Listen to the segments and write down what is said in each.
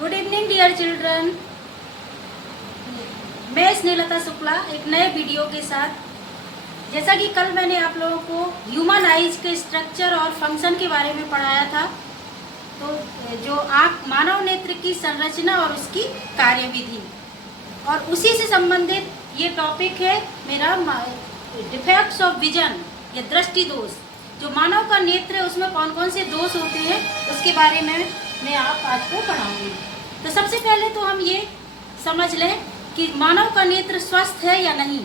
Good evening dear children. मैं स्नेहलता शुक्ला एक नए वीडियो के साथ। जैसा कि कल मैंने आप लोगों को ह्यूमन आइज के स्ट्रक्चर और फंक्शन के बारे में पढ़ाया था, तो जो आँख मानव नेत्र की संरचना और उसकी कार्यविधि, और उसी से संबंधित ये टॉपिक है मेरा डिफेक्ट्स ऑफ विजन या दृष्टि दोष। जो मानव का नेत्र है उसमें कौन कौन से दोष होते हैं उसके बारे में मैं आप आज को पढ़ाऊंगी। तो सबसे पहले तो हम ये समझ लें कि मानव का नेत्र स्वस्थ है या नहीं।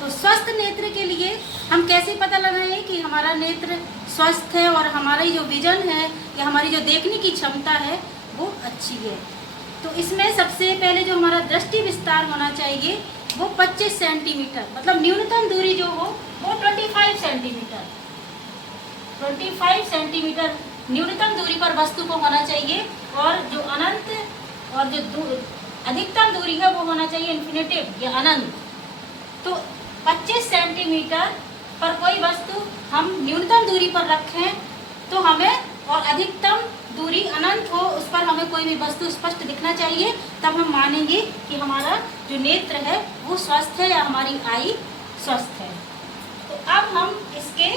तो स्वस्थ नेत्र के लिए हम कैसे पता लगाएं कि हमारा नेत्र स्वस्थ है और हमारी जो विजन है या हमारी जो देखने की क्षमता है वो अच्छी है। तो इसमें सबसे पहले जो हमारा दृष्टि विस्तार होना चाहिए वो 25 सेंटीमीटर, मतलब न्यूनतम दूरी जो हो वो 25 सेंटीमीटर। 25 सेंटीमीटर न्यूनतम दूरी पर वस्तु को होना चाहिए, और जो अनंत और जो अधिकतम दूरी है वो होना चाहिए इन्फिनिटिव या अनंत। तो 25 सेंटीमीटर पर कोई वस्तु हम न्यूनतम दूरी पर रखें तो हमें, और अधिकतम दूरी अनंत हो उस पर हमें कोई भी वस्तु स्पष्ट दिखना चाहिए, तब हम मानेंगे कि हमारा जो नेत्र है वो स्वस्थ है या हमारी आई स्वस्थ है। तो अब हम इसके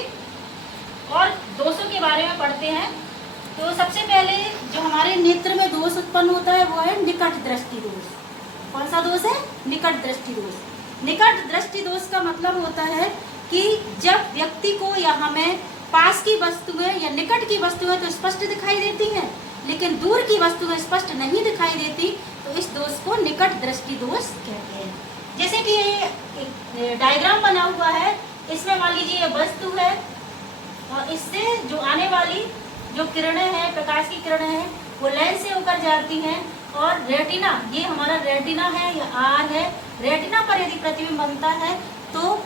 और दोषों के बारे में पढ़ते हैं। तो सबसे पहले जो हमारे नेत्र में दोष उत्पन्न होता है वो है निकट दृष्टि दोष। कौन सा दोष है? निकट दृष्टि दोष। निकट दृष्टि दोष का मतलब होता है कि जब व्यक्ति को या हमें पास की वस्तुएं या निकट की वस्तुएं तो स्पष्ट दिखाई देती हैं, लेकिन दूर की वस्तुएं स्पष्ट नहीं दिखाई देती, तो इस दोष को निकट दृष्टि दोष कहते हैं। जैसे कि ये डायग्राम बना हुआ है, इसमें मान लीजिए ये वस्तु है और इससे जो आने वाली जो किरणें हैं, प्रकाश की किरणें हैं, वो लेंस से होकर जाती हैं, और रेटिना, ये हमारा रेटिना है या आर है, रेटिना पर यदि प्रतिबिंब बनता है तो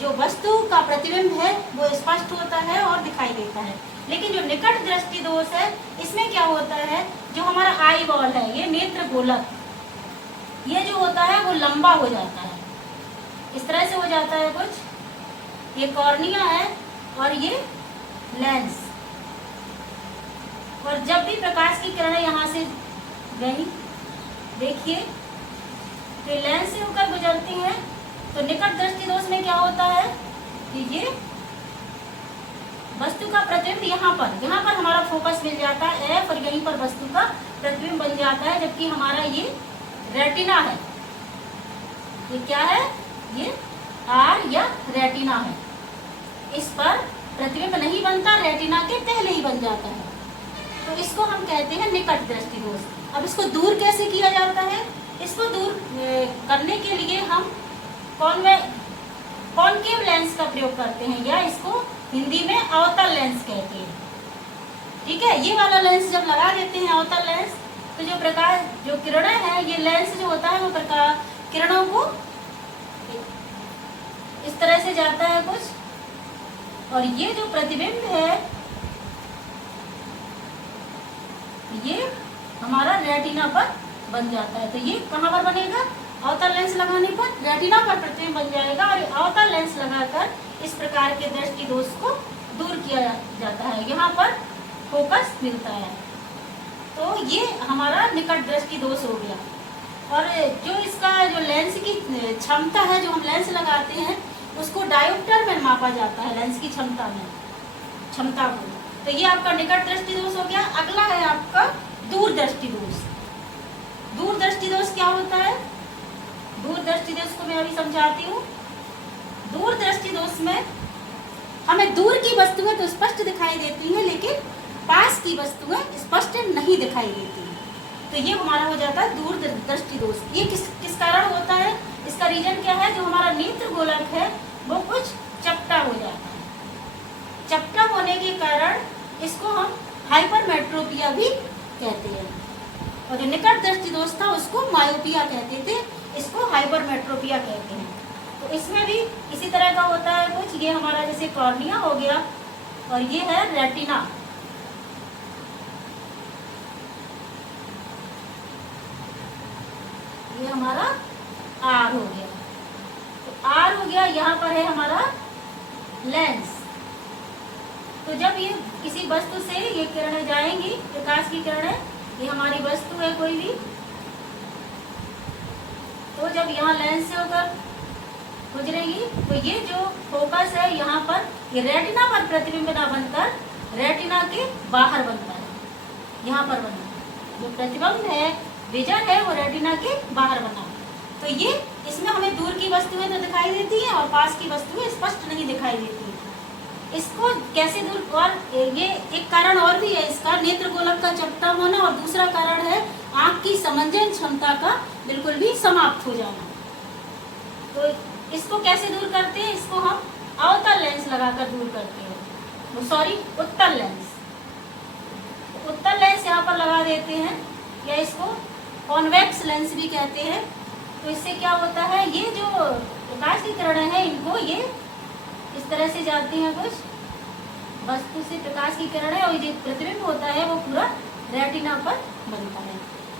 जो वस्तु का प्रतिबिंब है वो स्पष्ट होता है और दिखाई देता है। लेकिन जो निकट दृष्टि दोष है इसमें क्या होता है, जो हमारा आई बॉल है, ये नेत्र गोलक, ये जो होता है वो लंबा हो जाता है, इस तरह से हो जाता है कुछ। ये कॉर्निया है और ये लेंस, और जब भी प्रकाश की किरणें यहाँ से गई, देखिए तो लेंस से होकर गुजरती हैं, तो निकट दृष्टि दोष में क्या होता है कि ये वस्तु का प्रतिबिंब यहाँ पर हमारा फोकस मिल जाता है एफ, और यहीं पर वस्तु का प्रतिबिंब बन जाता है, जबकि हमारा ये रेटिना है, ये क्या है, ये आर या रेटिना है, इस पर प्रतिबिंब नहीं बनता, रेटिना के पहले ही बन जाता है। तो इसको हम कहते हैं निकट दृष्टि दोष। अब इसको दूर कैसे किया जाता है? इसको दूर करने के लिए हम कॉनकेव लेंस का प्रयोग करते हैं, या इसको हिंदी में अवतल लेंस कहते हैं। ठीक है, ये वाला लेंस जब लगा देते हैं अवतल लेंस, तो जो प्रकाश, जो किरणें हैं, ये लेंस जो होता है वो प्रकाश किरणों को इस तरह से जाता है कुछ, और ये जो प्रतिबिंब है ये हमारा रेटिना पर बन जाता है। तो ये कहाँ पर बनेगा? अवतल लेंस लगाने पर रेटिना पर प्रतिबिंब बन जाएगा, और अवतल लेंस लगाकर इस प्रकार के दृष्टि दोष को दूर किया जाता है, यहाँ पर फोकस मिलता है। तो ये हमारा निकट दृष्टि दोष हो गया। और जो इसका जो लेंस की क्षमता है, जो हम लेंस लगाते हैं उसको डायोप्टर में मापा जाता है, लेंस की क्षमता को। तो ये आपका निकट दृष्टि दोष हो गया। अगला है आपका दूर दृष्टि दोष। दूर दृष्टि दोष क्या होता है? दूर दृष्टि दोष को मैं अभी समझाती हूँ। दूर दृष्टि दोष में हमें दूर की वस्तुएं तो स्पष्ट दिखाई देती हैं, लेकिन पास की वस्तुएं स्पष्ट नहीं दिखाई देती। तो ये हमारा हो जाता है दूर दृष्टि दोष। ये किस कारण होता है? इसका रीजन क्या है? जो हमारा नेत्र गोलक है वो कुछ चपटा हो जाता है। चपटा होने के कारण इसको हम हाइपरमेट्रोपिया भी कहते हैं, और जो निकट दृष्टि दोष था उसको मायोपिया कहते थे, इसको हाइपरमेट्रोपिया कहते हैं। तो इसमें भी इसी तरह का होता है कुछ। ये हमारा जैसे कॉर्निया हो गया, और ये है रेटिना। ये हमारा आर हो गया। तो आर हो गया, यहाँ पर है हमारा लेंस। तो जब ये किसी वस्तु से ये किरणें जाएंगी, प्रकाश की किरणें, ये हमारी वस्तु है कोई भी, तो जब यहाँ लेंस से होकर गुजरेगी तो ये जो फोकस है यहाँ पर, ये रेटिना पर प्रतिबिंब ना बनकर रेटिना के बाहर बनता है, यहाँ पर बना जो प्रतिबिंब है, विजन है, वो रेटिना के बाहर बना। तो ये इसमें हमें दूर की वस्तुएं तो दिखाई देती हैं और पास की वस्तुएं स्पष्ट नहीं दिखाई देती हैं। इसको कैसे दूर, और ये एक कारण और भी है इसका, नेत्र गोलक का चपटा होना, और दूसरा कारण है आँख की समंजन क्षमता का बिल्कुल भी समाप्त हो जाना। तो इसको कैसे दूर करते हैं, इसको हम अवतल लेंस लगाकर दूर करते हैं, सॉरी उत्तल लेंस। उत्तल लेंस यहाँ पर लगा देते हैं, या इसको कॉन्वेक्स लेंस भी कहते हैं। तो इससे क्या होता है, ये जो प्रकाश की किरणें हैं इनको ये इस तरह से जाती हैं कुछ वस्तु से प्रकाश की किरणें, और जो प्रतिबिंब होता है वो पूरा रेटिना पर बनता है।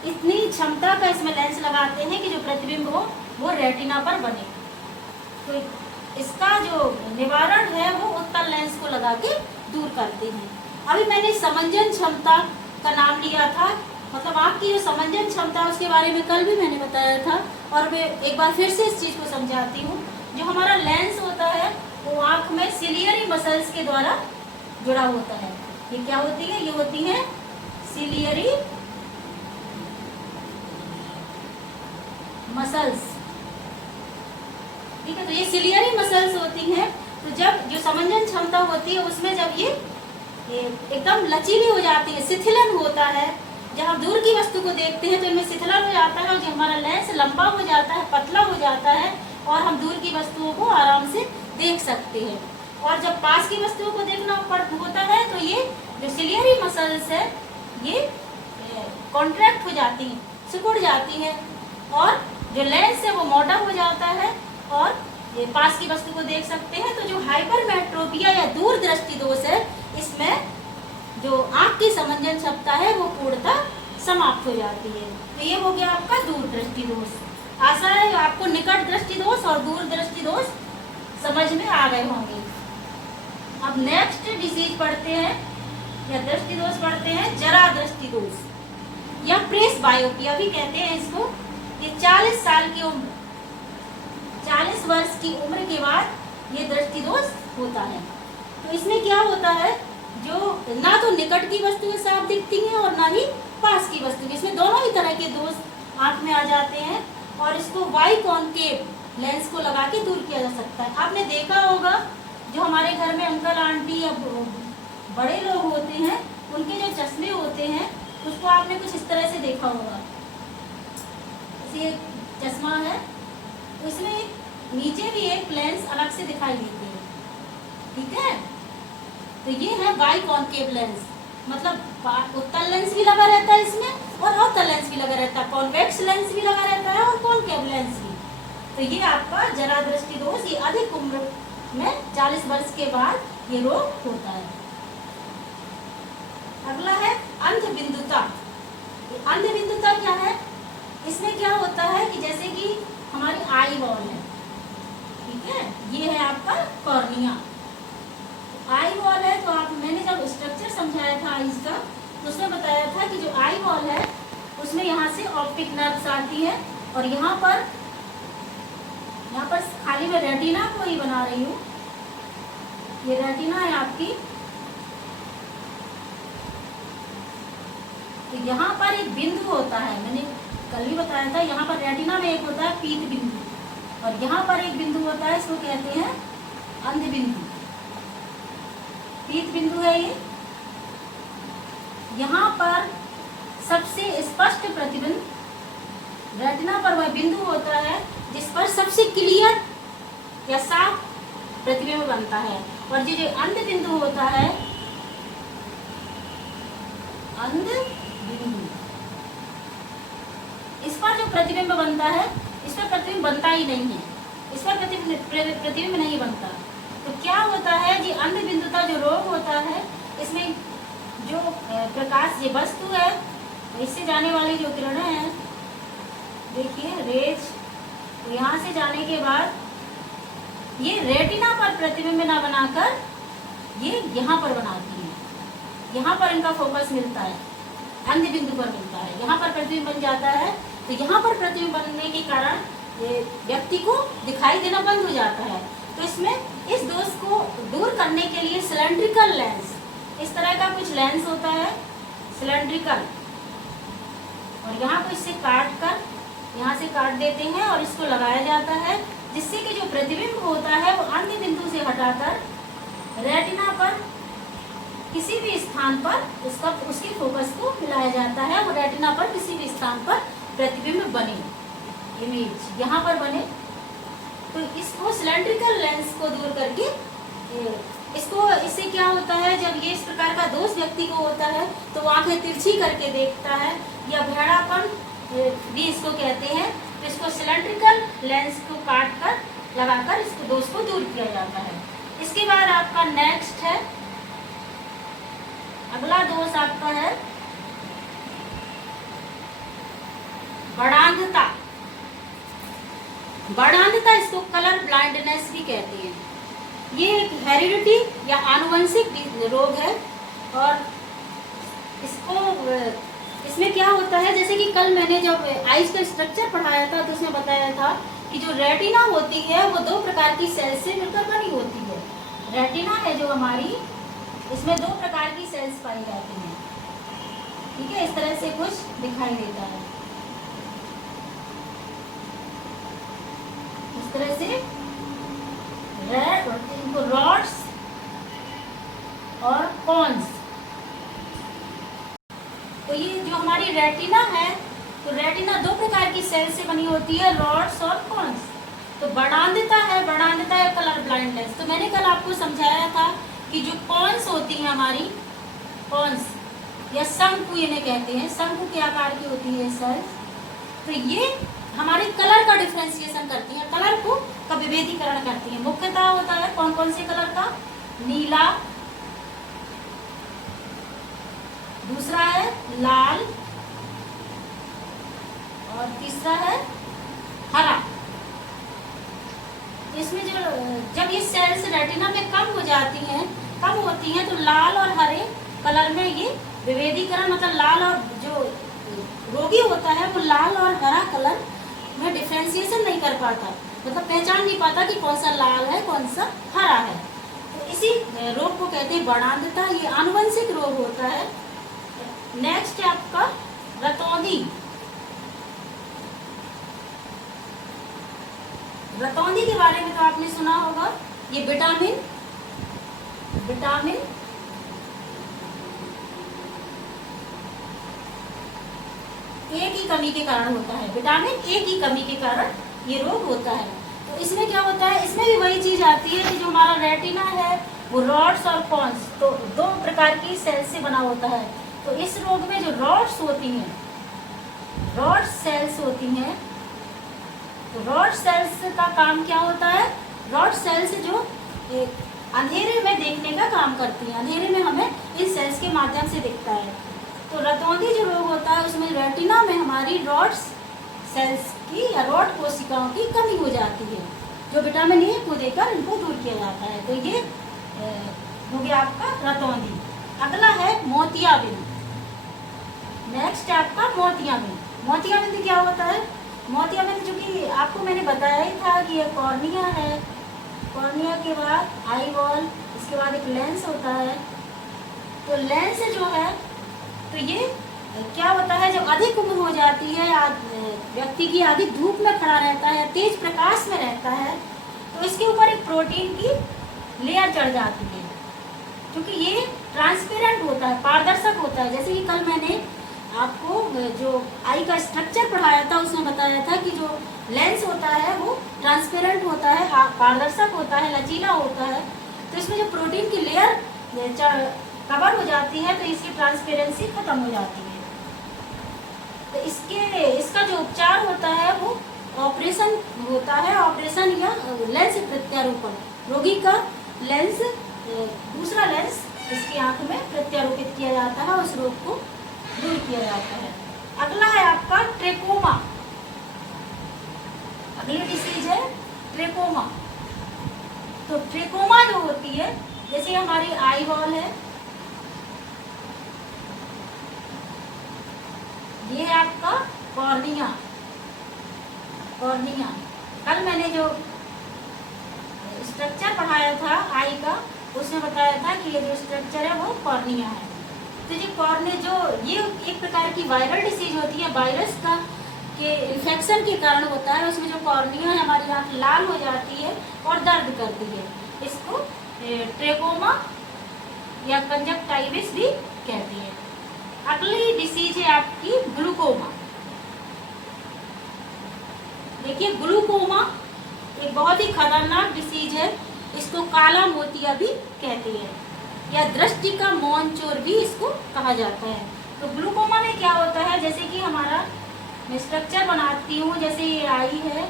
इतनी क्षमता का इसमें लेंस लगाते हैं कि जो प्रतिबिंब हो वो रेटिना पर बने। तो इसका जो निवारण है वो उत्तल लेंस को लगा के दूर करते हैं। अभी मैंने समंजन क्षमता का नाम लिया था, मतलब आँख की जो समंजन क्षमता है उसके बारे में कल भी मैंने बताया था, और मैं एक बार फिर से इस चीज़ को समझाती हूँ। जो हमारा लेंस होता है वो आँख में सिलियरी मसल्स के द्वारा जुड़ा होता है। ये क्या होती है, ये होती है सिलियरी मसल्स, ठीक है। तो ये सिलियरी मसल्स होती हैं। तो जब जो समंजन क्षमता होती है उसमें जब ये एकदम लचीली हो जाती है, शिथिलन होता है, जब हम दूर की वस्तु को देखते हैं तो इनमें शिथिलन हो जाता है, और जो हमारा लेंस लंबा हो जाता है, पतला हो जाता है, और हम दूर की वस्तुओं को आराम से देख सकते हैं। और जब पास की वस्तुओं को देखना होता है तो ये जो सिलियरी मसल्स है ये कॉन्ट्रैक्ट हो जाती हैं, सिकुड़ जाती है, और जो लेंस है वो मोटा हो जाता है, और ये पास की वस्तु को देख सकते हैं। तो जो हाइपरमेट्रोपिया या दूर दृष्टि दोष है, इसमें जो आँख की समंजन क्षमता है वो पूर्णतः समाप्त हो जाती है। तो ये हो गया आपका दूर दृष्टि दोष। आशा है आपको निकट दृष्टि दोष और दूर दृष्टि दोष समझ में आ गए होंगे। अब नेक्स्ट डिजीज पढ़ते हैं या दृष्टि दोष पढ़ते हैं, जरा दृष्टि दोष या प्रेस बायोपिया भी कहते हैं इसको। ये 40 साल की उम्र, 40 वर्ष की उम्र के बाद ये दृष्टि दोष होता है। तो इसमें क्या होता है, जो ना तो निकट की वस्तुएं साफ दिखती हैं और ना ही पास की वस्तुएं, इसमें दोनों ही तरह के दोष आँख में आ जाते हैं, और इसको वाई कॉन्केव लेंस को लगा के दूर किया जा सकता है। आपने देखा होगा जो हमारे घर में अंकल आंटी या बड़े लोग होते हैं उनके जो चश्मे होते हैं उसको आपने कुछ इस तरह से देखा होगा। ये चश्मा है, तो इसमें नीचे भी एक लेंस अलग से दिखाई देती है, ठीक है। तो ये है बाई कॉन्केव लेंस, मतलब उत्तल लेंस भी लगा रहता है इसमें और अवतल लेंस भी लगा रहता है, कॉन्वेक्स लेंस भी लगा रहता है और कॉन्केव लेंस भी। तो ये आपका जरा दृष्टि दोष, ये अधिक उम्र में 40 वर्ष के बाद ये रोग होता है। अगला है अंधबिंदुता। अंधबिंदुता क्या है, इसमें क्या होता है कि जैसे कि हमारी आई बॉल है, ठीक है, ये है आपका कॉर्निया। आई बॉल है तो आप, मैंने जब स्ट्रक्चर समझाया था आईज का तो उसमें बताया था कि जो आई बॉल है उसमें यहाँ से ऑप्टिक नर्व्स आती है, और यहाँ पर खाली मैं रेटिना को ही बना रही हूँ। ये रेटिना है आपकी, तो यहाँ पर एक बिंदु होता है, मैंने कल भी बताया था, यहाँ पर रेटिना में एक होता है पीत बिंदु, और यहाँ पर एक बिंदु होता है, इसको कहते हैं अंध बिंदु। पीत बिंदु है ये। यहाँ पर सबसे स्पष्ट प्रतिबिंब रेटिना पर वह बिंदु होता है जिस पर सबसे क्लियर या साफ प्रतिबिंब बनता है, और ये जो अंध बिंदु होता है, अंध बिंदु, इस पर जो प्रतिबिंब बनता है, इस पर प्रतिबिंब बनता ही नहीं है, इस पर प्रतिबिंब नहीं बनता। तो क्या होता है जी, अंध बिंदुता जो रोग होता है, इसमें जो प्रकाश, ये वस्तु है, इससे जाने वाली जो किरणें हैं, देखिए रेज, तो यहाँ से जाने के बाद ये रेटिना पर प्रतिबिंब ना बनाकर ये यहाँ पर बनाती है, यहाँ पर इनका फोकस मिलता है। अंध बिंदु पर मिलता है, यहाँ पर प्रतिबिंब बन जाता है। तो यहाँ पर प्रतिबिंब बनने के कारण ये व्यक्ति को दिखाई देना बंद हो जाता है। तो इसमें इस दोष को दूर करने के लिए सिलेंड्रिकल लेंस, इस तरह का कुछ लेंस होता है सिलेंड्रिकल, और यहाँ को इससे काट कर यहाँ से काट देते हैं और इसको लगाया जाता है, जिससे कि जो प्रतिबिंब होता है वो अन्य बिंदु से हटाकर रेटिना पर किसी भी स्थान पर उसके फोकस को मिलाया जाता है, वो रेटिना पर किसी भी स्थान पर प्रतिबिंब बने, इमेज यहाँ पर बने। तो इसको सिलेंड्रिकल लेंस को दूर करके इससे क्या होता है, जब ये इस प्रकार का दोष व्यक्ति को होता है तो वो आंखें तिरछी करके देखता है, या भेड़ापन भी इसको कहते हैं। तो इसको सिलेंड्रिकल लेंस को काट कर लगाकर इसको दोष को दूर किया जाता है। इसके बाद आपका नेक्स्ट है, अगला दोष आपका है बड़ांधता। बड़ांधता इसको कलर ब्लाइंडनेस भी कहते हैं। ये एक हेरिडिटी या आनुवंशिक रोग है, और इसमें क्या होता है, जैसे कि कल मैंने जब आइज का स्ट्रक्चर पढ़ाया था तो उसमें बताया था कि जो रेटिना होती है वो 2 प्रकार की सेल्स से मिलकर बनी होती है। रेटिना है जो हमारी, इसमें 2 प्रकार की सेल्स पाई जाती हैं, ठीक है, इस तरह से कुछ दिखाई देता है, इस तरह से रॉड्स और कॉन्स। तो ये जो हमारी रेटिना है, तो रेटिना 2 प्रकार की सेल से बनी होती है, रॉड्स और कॉन्स। तो बड़ांधता है, बड़ांधता है कलर ब्लाइंडनेस। तो मैंने कल आपको समझाया था कि जो कॉन्स होती है हमारी, कॉन्स या शंकु इन्हें कहते हैं, शंकु के आकार की होती है सेल्स। तो ये हमारे कलर का डिफ्रेंसिएशन करती है, कलर को का विभेदीकरण करती है। मुख्यतः होता है कौन कौन से कलर का, नीला, दूसरा है लाल, और तीसरा है हरा। इसमें जो जब ये सेल्स रेटिना में कम होती हैं तो लाल और हरे कलर में ये विभेदीकरण, मतलब लाल और जो रोगी होता है वो लाल और हरा कलर में डिफ्रेंसिएशन नहीं कर पाता, मतलब पहचान नहीं पाता कि कौन सा लाल है कौन सा हरा है। तो इसी रोग को कहते हैं बड़ांधता। ये आनुवंशिक रोग होता है। नेक्स्ट है आपका रतौंधी। रतौंधी के बारे में तो आपने सुना होगा। ये विटामिन ए की कमी के कारण होता है, विटामिन ए की कमी के कारण ये रोग होता है। तो इसमें क्या होता है, इसमें भी वही चीज आती है कि जो हमारा रेटिना है वो रॉड्स और कॉन्स, तो 2 प्रकार की सेल्स से बना होता है। तो इस रोग में जो रॉड्स होती हैं, रॉड सेल्स होती हैं, तो रॉड सेल्स का काम क्या होता है, रॉड सेल्स जो अंधेरे में देखने का काम करती हैं, अंधेरे में हमें इन सेल्स के माध्यम से दिखता है। तो रतौंधी जो रोग होता है उसमें रेटिना में हमारी रॉड सेल्स की या रॉड कोशिकाओं की कमी हो जाती है, जो विटामिन ए को देकर इनको दूर किया जाता है। तो ये हो गया आपका रतौंधी। अगला है मोतियाबिंद। नेक्स्ट है आपका मोतियाबिंद। मोतियाबिंद क्या होता है, मोतियाबिंद जो कि आपको मैंने बताया ही था कि ये कॉर्निया है, कॉर्निया के बाद आई बॉल, इसके बाद एक लेंस होता है। तो लेंस जो है, तो ये क्या होता है, जब अधिक उम्र हो जाती है या व्यक्ति की अधिक धूप में खड़ा रहता है, तेज प्रकाश में रहता है, तो इसके ऊपर एक प्रोटीन की लेयर चढ़ जाती है, क्योंकि ये ट्रांसपेरेंट होता है, पारदर्शक होता है। जैसे कि कल मैंने आपको जो आई का स्ट्रक्चर पढ़ाया था उसमें बताया था कि जो लेंस होता है वो ट्रांसपेरेंट होता है, पारदर्शक होता है, लचीला होता है। तो इसमें जो प्रोटीन की लेयर कवर हो जाती है तो इसकी ट्रांसपेरेंसी खत्म हो जाती है। तो इसका जो उपचार होता है वो ऑपरेशन होता है, ऑपरेशन या लेंस प्रत्यारोपण। रोगी का लेंस, दूसरा लेंस इसकी आंख में प्रत्यारोपित किया जाता है, उस रोग को दूर किया जाता है। अगला है आपका ट्रेकोमा। अगली डिसीज है ट्रेकोमा। तो ट्रेकोमा जो होती है, जैसे हमारी आई बॉल है, है आपका कॉर्निया। कॉर्निया कल मैंने जो स्ट्रक्चर पढ़ाया था आई का, उसने बताया था कि ये जो स्ट्रक्चर है वो कॉर्निया है। तो ये कॉर्निया जो ये एक प्रकार की वायरल डिसीज होती है, वायरस का के इन्फेक्शन के कारण होता है। उसमें जो कॉर्निया है हमारी आँख लाल हो जाती है और दर्द करती है। इसको ट्रेकोमा या कंजक्टाइविस भी कहती है। अगली डिसीज है आपकी ग्लूकोमा। देखिए ग्लूकोमा एक बहुत ही खतरनाक डिसीज है। इसको काला मोतिया भी कहते हैं या दृष्टि का मौन चोर भी इसको कहा जाता है। तो ग्लूकोमा में क्या होता है, जैसे कि हमारा मैं स्ट्रक्चर बनाती हूँ, जैसे ये आई है,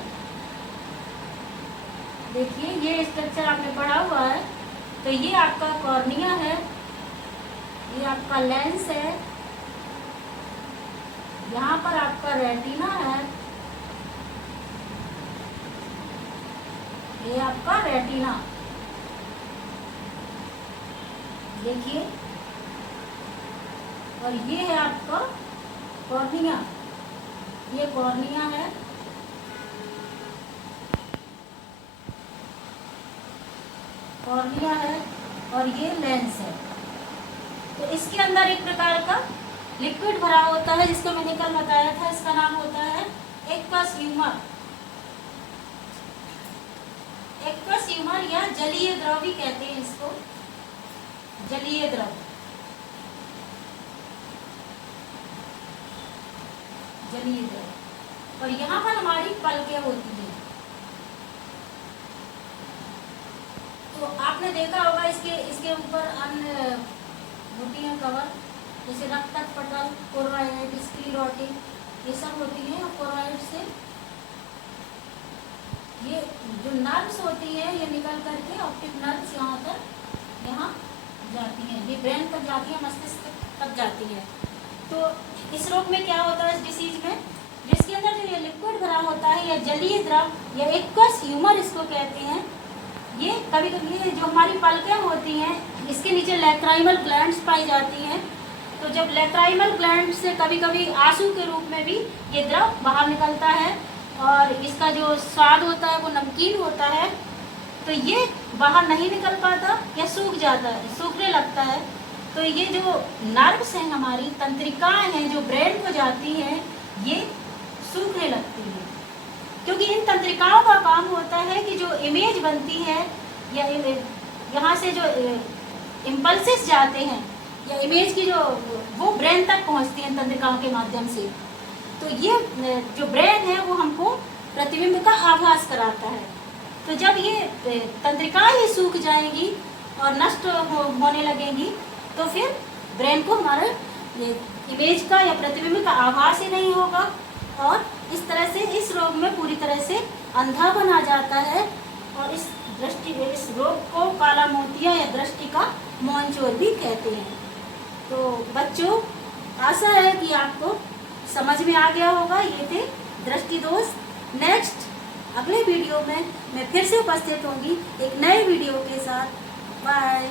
देखिए ये स्ट्रक्चर आपने पढ़ा हुआ है। तो ये आपका कॉर्निया है, ये आपका लेंस है, यहाँ पर आपका रेटिना है, ये आपका रेटिना देखिए, और ये है आपका कॉर्निया। ये कॉर्निया है, कॉर्निया है और ये लेंस है। तो इसके अंदर एक प्रकार का लिक्विड भरा होता है जिसको मैंने कल बताया था। इसका नाम होता है एक्वस ह्यूमर। एक्वस ह्यूमर या जलीय द्रव भी कहते हैं इसको, जलीय द्रव, जलीय द्रव। और यहाँ पर हमारी पलकें होती हैं। तो आपने देखा होगा इसके ऊपर अन्य होती हैं कवर, जैसे रक्तक पटल, कोर्वाइड, स्क्लेरोटिक, ये सब होती हैं। और कोर्वाइड से ये जो नर्व्स होती है ये निकल करके ऑप्टिक नर्व्स यहाँ तक यहाँ जाती हैं, ये ब्रेन तक जाती है, मस्तिष्क तक जाती है। तो इस रोग में क्या होता है, इस डिसीज में, जिसके अंदर जो ये लिक्विड भरा होता है या जलीय द्रव या एक्वस ह्यूमर इसको कहते हैं, ये कभी कभी जो हमारी पलकें होती हैं इसके नीचे लैक्राइमल ग्लैंड्स पाई जाती हैं। तो जब लैक्राइमल ग्लैंड से कभी कभी आंसू के रूप में भी ये द्रव बाहर निकलता है और इसका जो स्वाद होता है वो नमकीन होता है। तो ये बाहर नहीं निकल पाता या सूख जाता है, सूखने लगता है। तो ये जो नर्व्स हैं, हमारी तंत्रिकाएं हैं जो ब्रेन को जाती हैं, ये सूखने लगती हैं, क्योंकि इन तंत्रिकाओं का काम होता है कि जो इमेज बनती है या यहाँ से जो इम्पल्सेस जाते हैं या इमेज की जो वो ब्रेन तक पहुँचती हैं तंत्रिकाओं के माध्यम से। तो ये जो ब्रेन है वो हमको प्रतिबिंब का आभास कराता है। तो जब ये तंत्रिकाएं ही सूख जाएंगी और नष्ट होने लगेंगी तो फिर ब्रेन को हमारे इमेज का या प्रतिबिंब का आभास ही नहीं होगा और इस तरह से इस रोग में पूरी तरह से अंधा बना जाता है। और इस रोग को काला मोतिया या दृष्टि का मौन चोर भी कहते हैं। तो बच्चों, आशा है कि आपको समझ में आ गया होगा। ये थे दृष्टि दोष। नेक्स्ट अगले वीडियो में मैं फिर से उपस्थित होंगी एक नए वीडियो के साथ। बाय।